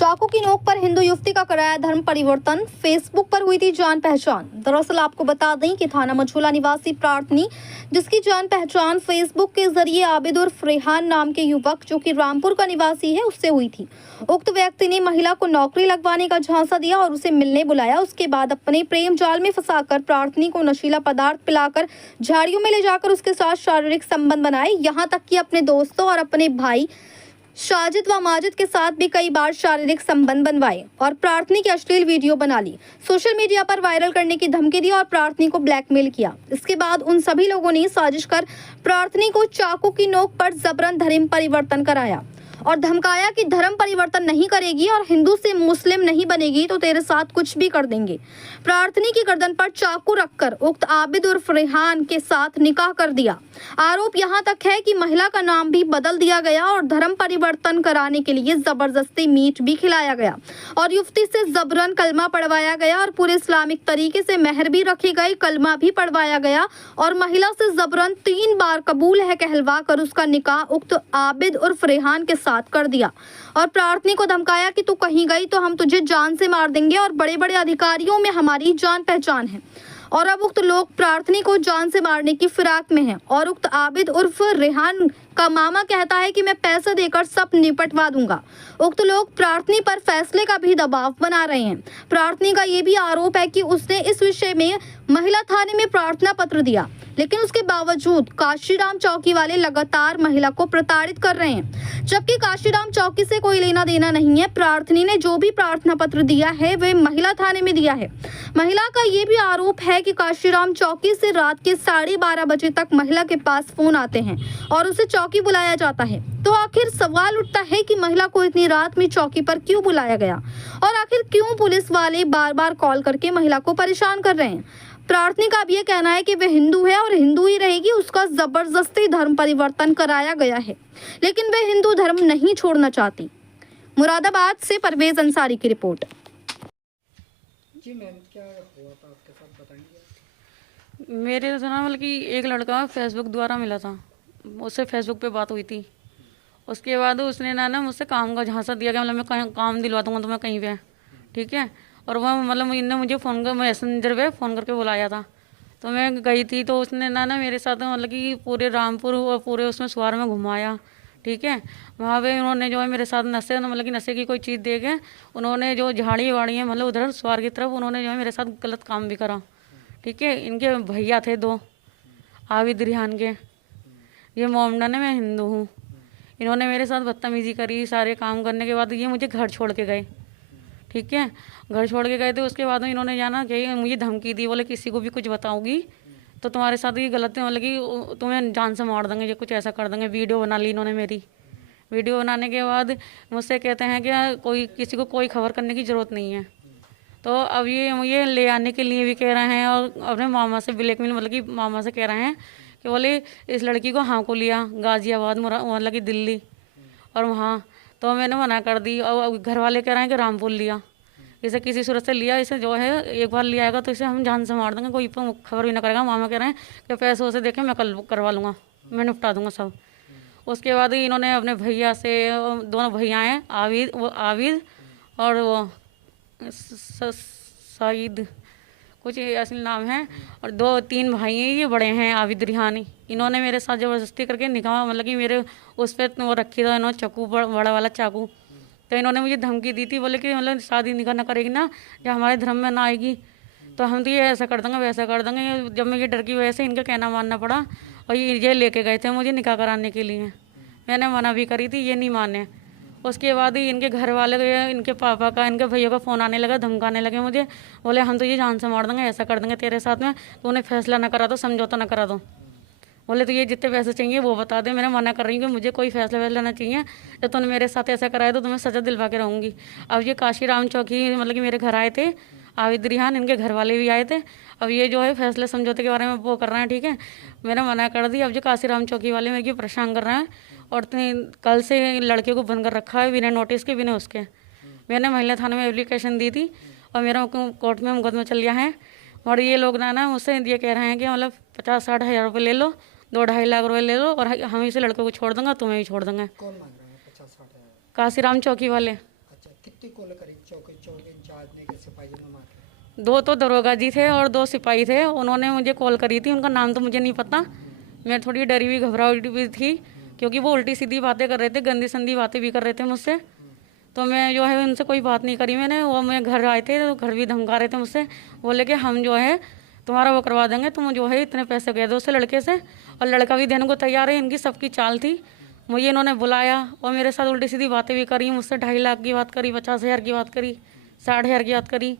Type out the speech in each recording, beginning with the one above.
चाकू की नोक पर हिंदू युवती का कराया धर्म परिवर्तन, फेसबुक पर हुई थी जान पहचान। दरअसल आपको बता दें कि थाना मझोला निवासी प्रार्थनी, जिसकी जान पहचान फेसबुक के जरिए आबिद उर्फ रेहान नाम के युवक जो कि रामपुर का निवासी है उससे हुई थी। उक्त व्यक्ति ने महिला को नौकरी लगवाने का झांसा दिया और उसे मिलने बुलाया। उसके बाद अपने प्रेम जाल में फंसाकर प्रार्थनी को नशीला पदार्थ पिलाकर झाड़ियों में ले जाकर उसके साथ शारीरिक संबंध बनाए। यहाँ तक कि अपने दोस्तों और अपने भाई साजिद व माजिद के साथ भी कई बार शारीरिक संबंध बनवाए और प्रार्थनी की अश्लील वीडियो बना ली, सोशल मीडिया पर वायरल करने की धमकी दी और प्रार्थनी को ब्लैकमेल किया। इसके बाद उन सभी लोगों ने साजिश कर प्रार्थनी को चाकू की नोक पर जबरन धर्म परिवर्तन कराया और धमकाया कि धर्म परिवर्तन नहीं करेगी और हिंदू से मुस्लिम नहीं बनेगी तो तेरे साथ कुछ भी कर देंगे। प्रार्थनी की गर्दन पर चाकू रखकर उक्त आबिद उर्फ रेहान के साथ निकाह कर दिया। आरोप यहाँ तक है कि महिला का नाम भी बदल दिया गया और धर्म परिवर्तन कराने के लिए जबरदस्ती मीट भी खिलाया गया और युवती से जबरन कलमा पढ़वाया गया और पूरे इस्लामिक तरीके से मेहर भी रखी गई, कलमा भी पढ़वाया गया और महिला से जबरन 3 बार कबूल है कहलवा कर उसका निकाह उक्त आबिद उर्फ रेहान के साथ कर दिया और प्रार्थनी को धमकाया कि तू कहीं गई तो हम तुझे जान से मार देंगे और बड़े बड़े अधिकारियों में हमारी जान पहचान है। और अब उक्त लोग प्रार्थनी को जान से मारने की फिराक में हैं और उक्त आबिद उर्फ रेहान का मामा कहता है कि मैं पैसे देकर सब निपटवा दूंगा। उक्त लोग प्रार्थनी पर फैसले का भी दबाव बना रहे हैं। प्रार्थनी का ये भी आरोप है कि उसने इस विषय में महिला थाने में प्रार्थना पत्र दिया, लेकिन उसके बावजूद काशीराम चौकी वाले लगातार महिला को प्रताड़ित कर रहे हैं, जबकि काशीराम चौकी से कोई लेना देना नहीं है। प्रार्थनी ने जो भी प्रार्थना पत्र दिया है वह महिला थाने में दिया है। महिला का ये भी आरोप है कि काशीराम चौकी से रात के 12:30 बजे तक महिला के पास फोन आते हैं और उसे चौकी बुलाया जाता है। तो आखिर सवाल उठता है कि महिला को इतनी रात में चौकी पर क्यों बुलाया गया और आखिर क्यों पुलिस वाले बार बार कॉल करके महिला को परेशान कर रहे हैं। प्रार्थनी का अब यह कहना है कि वह हिंदू है और हिंदू ही रहेगी। उसका जबरदस्ती धर्म परिवर्तन कराया गया है, लेकिन वह हिंदू धर्म नहीं छोड़ना चाहती। मुरादाबाद से परवेज अंसारी की रिपोर्ट। जी मैम, क्या हुआ था आपके साथ, बताएंगे? मेरे जो ना मतलब कि एक लड़का फेसबुक द्वारा मिला था, उससे फेसबुक पे बात हुई थी। उसके बाद उसने ना मुझसे काम का झांसा दिया कि मतलब मैं कहीं काम दिलवा दूंगा तो मैं कहीं पे, ठीक है। और वह मतलब इनने मुझे फ़ोन कर मैसेंजर पे फ़ोन करके बुलाया था, तो मैं गई थी। तो उसने ना मेरे साथ मतलब कि पूरे रामपुर और पूरे उसमें सुहार में घुमाया, ठीक है। वहाँ पे उन्होंने जो है मेरे साथ नशे मतलब कि नशे की कोई चीज़ दे के उन्होंने जो झाड़ी वाड़ी है मतलब उधर सुहार की तरफ उन्होंने जो है मेरे साथ गलत काम भी करा, ठीक है। इनके भैया थे 2 आबिद रेहान के, ये मोमडन है, मैं हिंदू हूँ। इन्होंने मेरे साथ बदतमीज़ी करी। सारे काम करने के बाद ये मुझे घर छोड़ के गए, ठीक है। घर छोड़ के गए थे। उसके बाद में इन्होंने जाना कि मुझे धमकी दी, बोले किसी को भी कुछ बताऊंगी तो तुम्हारे साथ ये गलत है, मतलब कि तुम्हें जान से मार देंगे, ये कुछ ऐसा कर देंगे। वीडियो बना ली इन्होंने मेरी। वीडियो बनाने के बाद मुझसे कहते हैं कि कोई किसी को कोई खबर करने की ज़रूरत नहीं है। तो अब ये मुझे ले आने के लिए भी कह रहे हैं और अपने मामा से ब्लैकमेल मतलब कि मामा से कह रहे हैं कि बोले इस लड़की को हाँ को लिया गाज़ियाबाद मतलब कि दिल्ली और वहाँ। तो मैंने मना कर दी और घर वाले कह रहे हैं कि रामपुर लिया। इसे किसी सूरत से लिया, इसे जो है एक बार लिया आएगा तो इसे हम जान से मार देंगे, कोई खबर भी ना करेगा। मामा कह रहे हैं कि पैसों से देखें मैं कल करवा लूँगा, मैं निपटा दूँगा सब। उसके बाद इन्होंने अपने भैया से, 2 भैया हैं आबिद और वो सईद कुछ ऐसे नाम है, और 2-3 भाई हैं, ये बड़े हैं आबिद रेहान। इन्होंने मेरे साथ ज़बरदस्ती करके निकाह मतलब कि मेरे उस पर वो रखी था इन्होंने चाकू, बड़ा वाला चाकू। तो इन्होंने मुझे धमकी दी थी, बोले कि मतलब शादी निकाह ना करेगी ना, जब हमारे धर्म में ना आएगी तो हम तो ये ऐसा कर देंगे वैसा कर देंगे। जब मैं ये डर की वजह से इनका कहना मानना पड़ा और ये लेके गए थे मुझे निकाह कराने के लिए। मैंने मना भी करी थी, ये नहीं माने। उसके बाद ही इनके घर वाले, इनके पापा का, इनके भैया का फ़ोन आने लगा, धमकाने लगे मुझे। बोले हम तो ये जान से मार देंगे, ऐसा कर देंगे तेरे साथ में, तो उन्हें फैसला ना करा दो, समझौता ना करा दो। बोले तो ये जितने पैसे चाहिए वो बता दे। मैंने मना कर रही हूँ कि मुझे कोई फैसला वैसला ना चाहिए, जब तुमने मेरे साथ ऐसा कराया तो तुम्हें सजा दिलवा के रहूँगी। अब ये काशीराम चौकी मतलब कि मेरे घर आए थे आबिद रेहान, इनके घर वाले भी आए थे। अब ये जो है फैसले समझौते के बारे में वो कर रहे हैं, ठीक है। मैंने मना कर दी। अब जो काशीराम चौकी वाले मेरे को परेशान कर रहे हैं और कल से लड़के को बंद कर रखा है बिना नोटिस के, बिना उसके। मैंने महिला थाने में एप्लीकेशन दी थी और मेरा कोर्ट में मुकदमा चल गया है। और ये लोग ना मुझसे ये कह रहे हैं कि मतलब 50-60 हज़ार रुपये ले लो, 2-2.5 लाख रुपये ले लो और हम इसे लड़के को छोड़ देंगे, तुम्हें भी छोड़ देंगे। कौन मांग रहा है 50-60 हज़ार? काशीराम चौकी वाले। अच्छा, कितनी कॉल करी चौकी इंचार्ज ने कि सिपाही में मार के? 2 तो दरोगा जी थे और 2 सिपाही थे, उन्होंने मुझे कॉल करी थी। उनका नाम तो मुझे नहीं पता। मैं थोड़ी डरी हुई घबराहट भी थी क्योंकि वो उल्टी सीधी बातें कर रहे थे, गंदी संदी बातें भी कर रहे थे मुझसे। तो मैं जो है उनसे कोई बात नहीं करी मैंने। वो मैं घर आए थे तो घर भी धमका रहे थे मुझसे, बोले कि हम जो है तुम्हारा वो करवा देंगे, तुम जो है इतने पैसे कह दो उस लड़के से। और लड़का भी देने को तैयार है, इनकी सबकी चाल थी। मुझे इन्होंने बुलाया और मेरे साथ उल्टी सीधी बातें भी करी, मुझसे 2.5 लाख की बात करी, 50,000 की बात करी, 60,000 की बात करी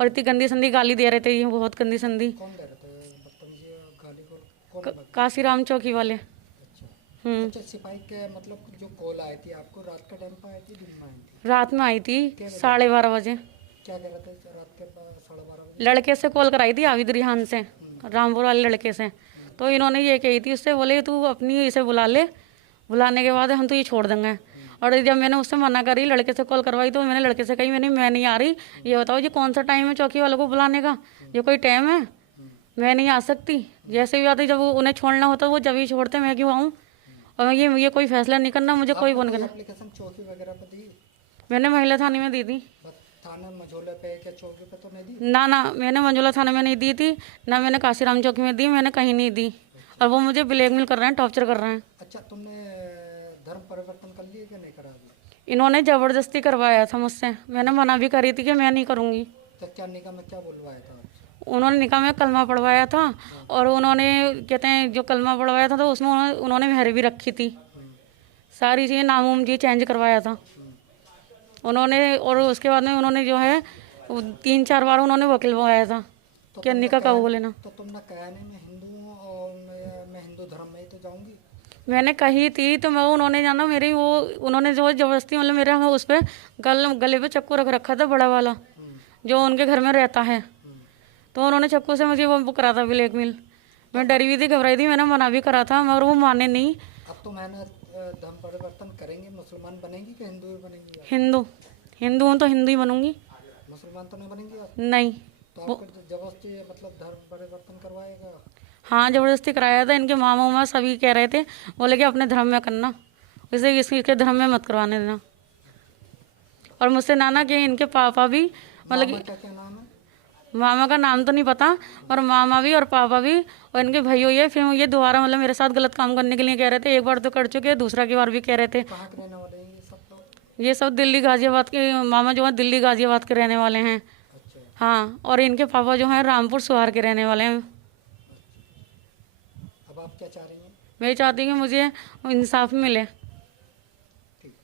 और इतनी गंदी संदी गाली दे रहे थे, ये बहुत गंदी संदी। कौन दे रहे थे मतलब ये गाली को? कौन? काशीराम चौकी वाले। अच्छा अच्छा, सिपाही के मतलब जो कॉल आई थी आपको रात के टाइम पर आई थी, दिन में आई थी? रात में आई थी 12:30 बजे। क्या कह रहे थे रात के 12:30 बजे? लड़के से कॉल कराई थी, आविद रिहान से, रामपुर वाले लड़के से। तो इन्होंने ये कही थी उससे, बोले तू अपनी इसे बुला ले, बुलाने के बाद हम तो ये छोड़ देंगे। और जब मैंने उससे मना करी, लड़के से कॉल करवाई, तो मैंने लड़के से कही मैं नहीं आ रही, ये बताओ ये कौन सा टाइम है चौकी वालों को बुलाने का? ये कोई टाइम है? मैं नहीं आ सकती। जैसे भी आती, जब उन्हें छोड़ना होता वो जब ही छोड़ते, मैं क्यों आऊँ? और ये कोई फैसला नहीं करना, मुझे कोई वो नहीं करना। एप्लीकेशन चौकी वगैरह पे दी? मैंने महिला थाने में दी थी। थाना मझोले पे क्या चौकी पे तो नहीं दी? ना, मैंने मंजुला थाने में नहीं दी थी, ना मैंने काशीराम चौकी में दी, मैंने कहीं नहीं दी। और वो मुझे ब्लैकमेल कर रहे हैं, टॉर्चर कर रहे हैं। अच्छा, तुमने धर्म परिवर्तन कर लिया कि नहीं करा अभी? इन्होंने ज़बरदस्ती करवाया था मुझसे, मैंने मना भी करी थी कि मैं नहीं करूँगी। तो क्या निकाह में क्या बुलवाया था आपसे? उन्होंने निकाह में कलमा पढ़वाया था और उन्होंने कहते हैं जो कलमा पढ़वाया था तो उसमें उन्होंने मेहर भी रखी थी, सारी चीज़ें नाम उम जी चेंज करवाया था उन्होंने। और उसके बाद में उन्होंने जो है 3-4 बार उन्होंने वकील बुलाया था कि निकाह कब हो लेना। तो तुमने कहा नहीं मैं हिंदू हूँ और मैं हिंदू धर्म में ही तो जाऊँगी? मैंने कही थी तो मैं उन्होंने जाना मेरी वो उन्होंने जो जबरदस्ती मतलब मेरे उस पर गले पे चक्कू रख रखा था, बड़ा वाला जो उनके घर में रहता है। तो उन्होंने चक्कू से मुझे वो करा था ब्लैकमेल। मैं डरी हुई थी, घबराई थी, मैंने मना भी करा था मगर वो माने नहीं। अब तो मैंने धर्म परिवर्तन करेंगे, मुसलमान बनेंगी कि हिंदू ही बनेंगी? हिंदू हूँ तो हिंदू ही बनूंगी, मुसलमान तो नहीं बनेंगी आप? नहीं। तो आपको जबरदस्ती मतलब धर्म परिवर्तन करवाएगा? हाँ, जबरदस्ती कराया था। इनके मामा उमा सभी कह रहे थे, बोले कि अपने धर्म में करना, इसे इसके धर्म में मत करवाने देना। और मुझसे नाना कि इनके पापा भी मतलब कि क्या नाम है? मामा का नाम तो नहीं पता, और मामा भी और पापा भी और इनके भाइयों ये फिर ये दोबारा मतलब मेरे साथ गलत काम करने के लिए कह रहे थे। एक बार तो कर चुके, दूसरा की बार भी कह रहे थे। कहाँ के रहने वाले हैं ये सब लोग? ये सब दिल्ली गाजियाबाद के मामा जो है, दिल्ली गाजियाबाद के रहने वाले हैं। अच्छा, हाँ, और इनके पापा जो हैं रामपुर सुहार के रहने वाले हैं। अब आप क्या चाह रही हैं? मैं चाहती हूँ कि मुझे इंसाफ मिले। ठीक,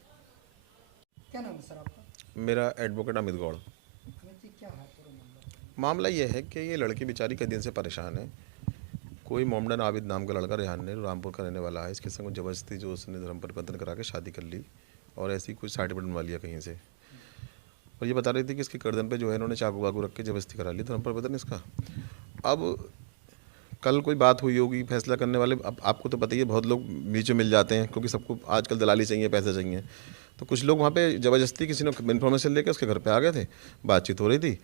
क्या नाम है सर आपका? मेरा एडवोकेट अमित गौड़। अमित जी, क्या है पूरा मामला? मामला ये है कि ये लड़की बेचारी कई दिन से परेशान है। कोई मोमडन आबिद नाम का लड़का रेहान ने रामपुर का रहने वाला है, इसके संग जबरदस्ती जो उसने धर्म परिवर्तन करा के शादी कर ली और ऐसी कुछ सर्टिफिकेट बनवा लिया कहीं से। और ये बता रही थी कि इसके गर्दन पे जो है इन्होंने चाकू वाकू रख के जबरदस्ती करा ली धर्म परिवर्तन इसका। अब कल कोई बात हुई होगी फैसला करने वाले, अब आपको तो पता ही है बहुत लोग बीच में मिल जाते हैं क्योंकि सबको आजकल दलाली चाहिए, पैसे चाहिए। तो कुछ लोग वहाँ पे ज़बरदस्ती किसी ने इन्फॉर्मेशन लेके उसके घर पे आ गए थे, बातचीत हो रही थी,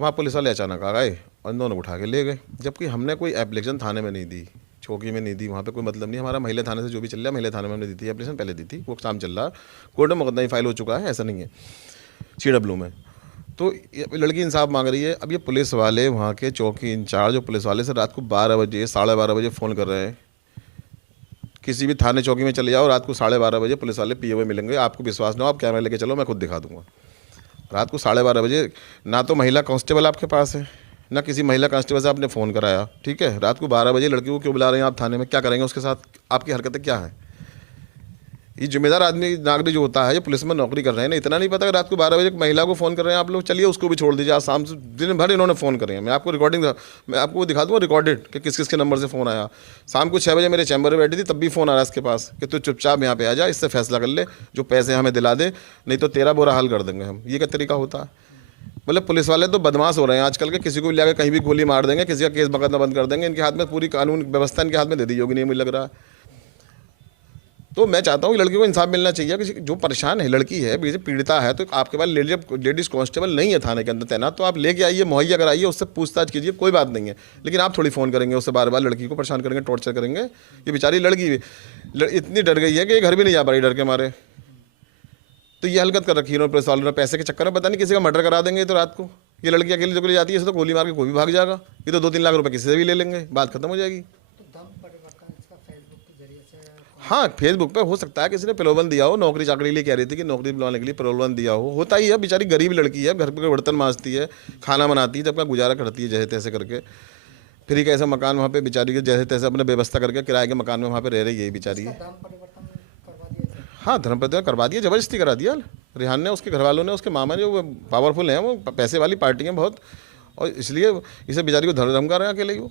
वहाँ पुलिस वाले अचानक आ गए और दोनों उठा के ले गए। जबकि हमने कोई एप्लीकेशन थाने में नहीं दी, चौकी में नहीं दी, वहाँ पे कोई मतलब नहीं। हमारा महिला थाने से जो भी चल रहा है, महिला थाने में हमने दी थी एप्लीकेशन, पहले दी थी, वो काम चल रहा है, कोर्ट में मुकदमा ही फाइल हो चुका है, ऐसा नहीं है CW में। तो लड़की इंसाफ मांग रही है। अब ये पुलिस वाले वहाँ के चौकी इंचार्ज और पुलिस वाले से रात को 12 बजे 12:30 बजे फ़ोन कर रहे हैं। किसी भी थाने चौकी में चले जाओ, रात को 12:30 बजे पुलिस वाले PO में मिलेंगे, आपको विश्वास ना हो आप कैमरा लेके चलो, मैं खुद दिखा दूंगा। रात को 12:30 बजे ना तो महिला कांस्टेबल आपके पास है, ना किसी महिला कांस्टेबल से आपने फ़ोन कराया, ठीक है। रात को 12 बजे लड़की को क्यों बुला रहे हैं आप थाने में? क्या करेंगे उसके साथ? आपकी हरकतें क्या हैं? ये जिम्मेदार आदमी नागरिक जो होता है, ये पुलिस में नौकरी कर रहे हैं ना, इतना नहीं पता कि रात को 12 बजे महिला को फ़ोन कर रहे हैं आप लोग? चलिए उसको भी छोड़ दीजिए, आज शाम से दिन भर इन्होंने फ़ोन करे हैं। मैं आपको रिकॉर्डिंग मैं आपको दिखा दूँगा रिकॉर्डेड कि किस किस के नंबर से फ़ोन आया। शाम को 6 बजे मेरे चैम्बर में बैठी थी, तब भी फ़ोन आ रहा है इसके पास कि तू चुपचाप यहाँ पे आ जा, इससे फैसला कर ले, जो पैसे हमें दिला दे, नहीं तो तेरा बुरा हाल कर देंगे हम। ये क्या तरीका होता है? मतलब पुलिस वाले तो बदमाश हो रहे हैं आजकल के, किसी को भी ले कहीं भी गोली मार देंगे, किसी का केस मुकदमा बंद कर देंगे। इनके हाथ में पूरी कानून व्यवस्था इनके हाथ में दे दी होगी, नहीं मुझे लग रहा है। तो मैं चाहता हूँ कि लड़की को इंसाफ मिलना चाहिए। किसी जो परेशान है लड़की है, पीड़िता है, तो आपके पास लेडीज़ कांस्टेबल नहीं है थाने के अंदर तैनात, तो आप लेके आइए, मुहैया कराइए, उससे पूछताछ कीजिए, कोई बात नहीं है। लेकिन आप थोड़ी फ़ोन करेंगे उससे, बार बार लड़की को परेशान करेंगे, टॉर्चर करेंगे। ये बेचारी लड़की इतनी डर गई है कि ये घर भी नहीं जा पा रही डर के मारे। तो ये हरकत कर रखी है पुलिस वालों ने, पैसे के चक्कर में पता नहीं किसी का मर्डर करा देंगे तो रात को। ये लड़की अकेली चली जाती है, इसे तो गोली मार के कोई भी भाग जाएगा। ये तो 2-3 लाख रुपए किसी से भी ले लेंगे, बात खत्म हो जाएगी। तो धर्म परिवर्तन इसका फेसबुक के जरिए से हाँ, फेसबुक पे हो सकता है किसी ने प्रलोभन दिया हो, नौकरी चाकरी के लिए कह रही थी कि नौकरी दिलवाने के लिए प्रलोभन दिया हो। होता ही है, बेचारी गरीब लड़की है, घर पे बर्तन मांजती है, खाना बनाती है, जब का गुजारा करती है जैसे तैसे करके। फिर एक ऐसा मकान वहाँ पे बेचारी के जैसे तैसे अपने व्यवस्था करके किराए के मकान में वहाँ पे रह रही है बेचारी। धर्म परिवर्तन करवा दिया जाए। हाँ, धर्म परिवर्तन करवा दिया, जबरदस्ती करा दिया रेहान ने। उसके घर वालों ने, उसके मामा ने, जो पावरफुल हैं, वो पैसे वाली पार्टी हैं बहुत, और इसलिए इसे बेचारी को धर्म कर रहे हैं अकेले ही वो।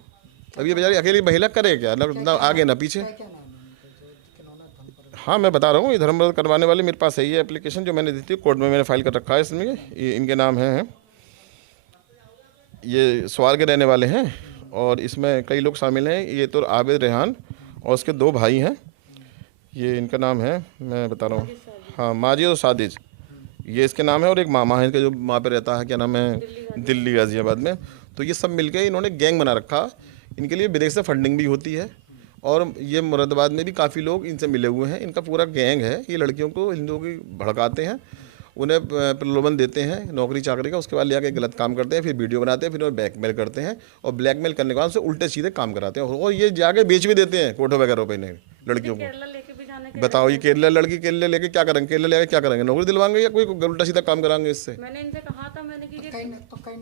अब ये बेचारी अकेली महिला करे क्या, ना आगे ना पीछे। क्या नाम है उनके जो जिन्होंने धर्म परिवर्तन? हाँ, मैं बता रहा हूँ, ये धर्म परिवर्तन करवाने वाले मेरे पास है ये एप्लीकेशन जो मैंने दी थी, कोर्ट में मैंने फाइल कर रखा है इसमें। ये इनके नाम हैं, ये स्वार के रहने वाले हैं, और इसमें कई लोग शामिल हैं। ये तो आबिद रेहान और उसके 2 भाई हैं। ये इनका नाम है, मैं बता रहा हूँ, हाँ, माजिद और सादिज, ये इसके नाम है। और एक मामा है इनका जो वहाँ पे रहता है, क्या नाम है, दिल्ली गाजियाबाद में। तो ये सब मिलके इन्होंने गैंग बना रखा। इनके लिए विदेश से फंडिंग भी होती है, और ये मुरादाबाद में भी काफ़ी लोग इनसे मिले हुए हैं। इनका पूरा गैंग है। ये लड़कियों को, हिंदुओं की भड़काते हैं, उन्हें प्रलोभन देते हैं नौकरी चाकरी का, उसके बाद ले आके गलत काम करते हैं, फिर वीडियो बनाते हैं, फिर उन्हें ब्लैकमेल करते हैं, और ब्लैकमेल करने के बाद उनसे उल्टे सीधे काम कराते हैं, और ये जाके बेच भी देते हैं कोठों वगैरह पे इन्हें लड़कियों को। केरला लेके भी जाने के बताओ, ये केरला लड़की केरला लेके क्या करेंगे, केरला लेके क्या करेंगे, नौकरी दिलवाएंगे या कोई उल्टा सीधा काम कराएंगे इससे? मैंने इनसे कहा था, मैंने कि ये कहीं ना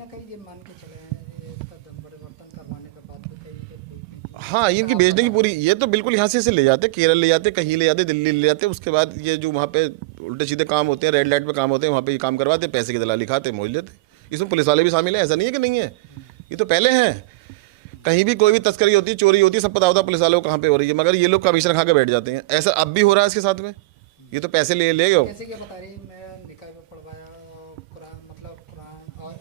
कहीं ये मान के चले हैं ये इसका धर्म परिवर्तन करवाने के बाद भी कहीं के कोई हाँ, इनकी बेचने की पूरी, ये तो बिल्कुल यहाँ से ले जाते, केरल ले जाते, कहीं ले जाते, दिल्ली ले जाते। उसके बाद ये जो वहाँ पे उल्टे सीधे काम होते हैं, रेड लाइट पे काम होते हैं, वहाँ पे ये काम करवाते, पैसे की दलाली खाते, मौज लेते। इसमें पुलिस वाले भी शामिल हैं, ऐसा नहीं है कि नहीं है, ये तो पहले हैं। कहीं भी कोई भी तस्करी होती है, चोरी होती है, सब पता होता है पुलिस वालों को कहाँ पे हो रही है, मगर ये लोग कमीशन खा के बैठ जाते हैं। ऐसा अब भी हो रहा है इसके साथ में। ये तो पैसे ले ले गए। जैसे कि बता रही है, मैं निकाह में पढ़वाया और कुरान मतलब कुरान और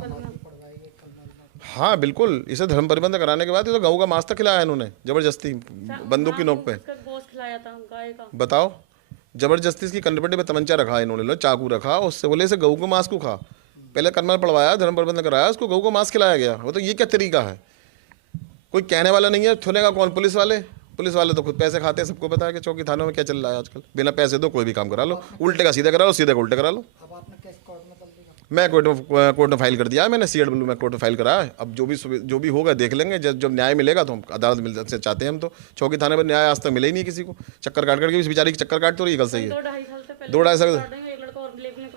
नमाज भी पढ़वाई गई कलमा। हाँ, बिल्कुल। इसे धर्म परिवर्तन कराने के बाद ये तो गऊ का मांस तक खिलाया इन्होंने, जबरदस्ती, बंदूक की नोक पे। उसका गोश्त खिलाया था गाय का। बताओ, जबरदस्ती इसकी कन्नपट्टी पे तमंचा रखा इन्होंने, लो चाकू रखा, उससे बोले इसे गऊ को मांस को खा। पहले कलमा पढ़वाया, धर्म परिवर्तन कराया, उसको गऊ को मांस खिलाया गया। वो तो ये क्या तरीका है? कोई कहने वाला नहीं है, सुनेगा कौन? पुलिस वाले। पुलिस वाले तो खुद पैसे खाते हैं, सबको पता है कि चौकी थानों में क्या चल रहा है आजकल। बिना पैसे दो कोई भी काम करा लो, उल्टे का सीधा करा लो, सीधे का उल्टे करा लो। अब आपने केस कोर्ट में कर दिया? मैं कोर्ट में फाइल कर दिया है मैंने, CW में कोर्ट में फाइल करा है। अब जो भी होगा देख लेंगे, जब न्याय मिलेगा तो हम अदालत मिल से चाहते हैं हम तो। चौकी थाने पर न्याय आज तक मिले ही नहीं किसी को। चक्कर काट करके इस बेचारी की चक्कर काट तो रही, कल सही है। 2-2.5 साल से पहले 2-2.5 साल एक लड़का और ब्लैकमेल